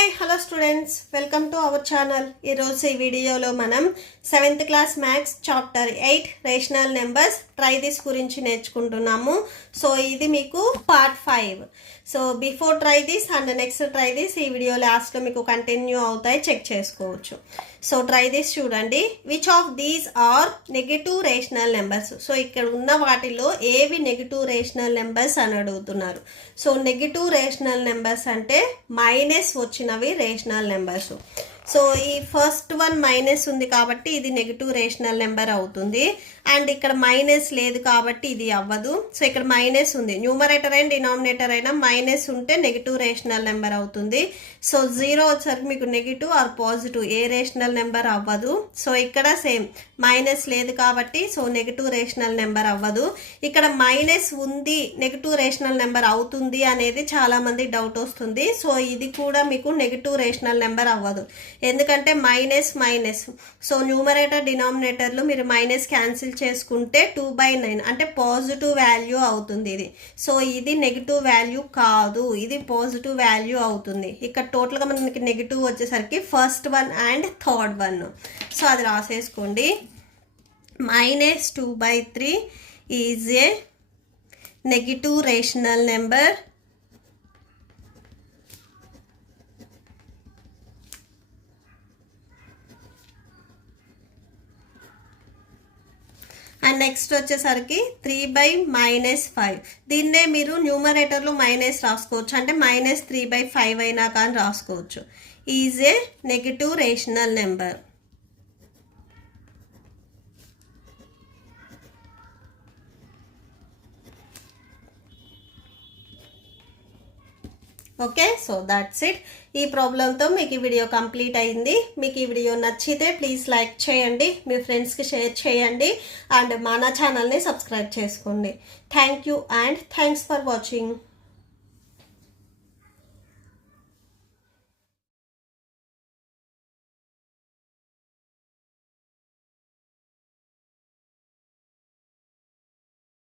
Hi hello students, welcome to our channel. ఈరోజు ఈ వీడియోలో మనం 7th class maths chapter 8 rational numbers try this గురించి నేర్చుకుంటున్నాము. సో ఇది మీకు part 5. So before try this and next try this ఈ వీడియో లాస్ట్లో మీకు కంటిన్యూ అవుతాయి, చెక్ చేసుకోవచ్చు. సో ట్రై దిస్ చూడండి. Which of these are negative rational numbers? So ఇక్కడ ఉన్న వాటిలో ఏవి నెగటివ్ రేషనల్ నెంబర్స్ అని అడుగుతున్నారు. సో నెగటివ్ రేషనల్ నెంబర్స్ అంటే మైనస్ వచ్చినవి రేషనల్ నెంబర్స్. సో ఈ ఫస్ట్ వన్ మైనస్ ఉంది కాబట్టి ఇది నెగటివ్ రేషనల్ నెంబర్ అవుతుంది. అండ్ ఇక్కడ మైనస్ లేదు కాబట్టి ఇది అవ్వదు. సో ఇక్కడ మైనస్ ఉంది, న్యూమరేటర్ అండ్ డినామినేటర్ అయినా మైనస్ ఉంటే నెగటివ్ రేషనల్ నెంబర్ అవుతుంది. సో 0 వచ్చేసరికి మీకు నెగటివ్ ఆర్ పాజిటివ్ ఏ రేషనల్ నెంబర్ అవ్వదు. సో ఇక్కడ సేమ్ మైనస్ లేదు కాబట్టి సో నెగటివ్ రేషనల్ నెంబర్ అవ్వదు. ఇక్కడ మైనస్ ఉంది, నెగటివ్ రేషనల్ నెంబర్ అవుతుంది అనేది చాలా మంది డౌట్ వస్తుంది. సో ఇది కూడా మీకు నెగటివ్ రేషనల్ నెంబర్ అవ్వదు, ఎందుకంటే మైనస్ మైనస్. సో న్యూమరేటర్ డినామినేటర్లు మీరు మైనస్ క్యాన్సిల్ చేసుకుంటే 2/9 అంటే పాజిటివ్ వాల్యూ అవుతుంది ఇది. సో ఇది నెగటివ్ వాల్యూ కాదు, ఇది పాజిటివ్ వాల్యూ అవుతుంది. ఇక్కడ టోటల్గా మనకి నెగటివ్ వచ్చేసరికి first one and third one. So అది రాసేసుకోండి. -2/3 is A negative rational number and next వచ్చేసరికి 3/-5. దీన్నే మీరు న్యూమరేటర్లో మైనస్ రాసుకోవచ్చు, అంటే -3/5 అయినా కానీ రాసుకోవచ్చు. Is A negative rational number. Okay, so that's it. ఈ ప్రాబ్లంతో మీకు ఈ వీడియో కంప్లీట్ అయింది. మీకు ఈ వీడియో నచ్చితే ప్లీజ్ లైక్ చేయండి, మీ ఫ్రెండ్స్కి షేర్ చేయండి అండ్ మన ఛానల్ని సబ్స్క్రైబ్ చేసుకోండి. Thank you and thanks for watching.